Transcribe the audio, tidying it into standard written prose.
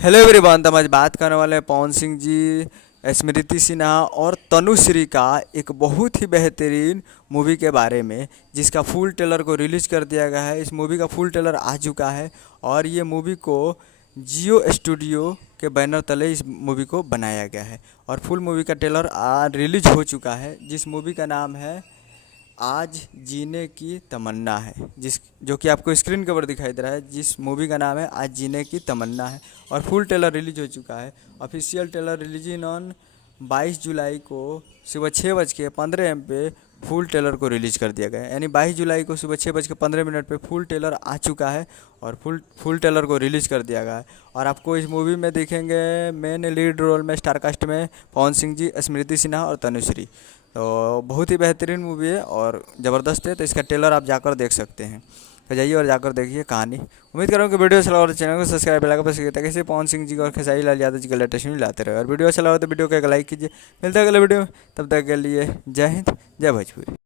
Hello everyone. तो हम आज बात करने वाले हैं पवन सिंह जी, स्मृति सिन्हा और तनुश्री का एक बहुत ही बेहतरीन मूवी के बारे में, जिसका फुल ट्रेलर को रिलीज़ कर दिया गया है। इस मूवी का फुल ट्रेलर आ चुका है और ये मूवी को जियो स्टूडियो के बैनर तले इस मूवी को बनाया गया है और फुल मूवी का ट्रेलर रिलीज हो चुका है, जिस मूवी का नाम है आज जीने की तमन्ना है, जिस जो कि आपको स्क्रीन के ऊपर दिखाई दे रहा है। जिस मूवी का नाम है आज जीने की तमन्ना है और फुल ट्रेलर रिलीज हो चुका है। ऑफिशियल ट्रेलर रिलीजिंग ऑन 22 जुलाई को सुबह 6:15 पे फुल ट्रेलर को रिलीज़ कर दिया गया है। यानी 22 जुलाई को सुबह 6:15 पे फुल ट्रेलर आ चुका है और फुल ट्रेलर को रिलीज़ कर दिया गया है। और आपको इस मूवी में देखेंगे मेन लीड रोल में स्टारकास्ट में पवन सिंह जी, स्मृति सिन्हा और तनुश्री। तो बहुत ही बेहतरीन मूवी है और ज़बरदस्त है। तो इसका ट्रेलर आप जाकर देख सकते हैं। तो जाइए और जाकर देखिए कहानी। उम्मीद करूँ कि वीडियो अच्छा लगा और चैनल को सब्सक्राइब बेल आइकन पर प्रेस ताकि पवन सिंह जी और खेसारी लाल यादव जी का लेटेस्ट न्यूज़ लाते रहे। और वीडियो अच्छा लगा तो वीडियो को एक लाइक कीजिए। मिलता है अगले वीडियो में, तब तक के लिए जय हिंद, जय भोजपुरी।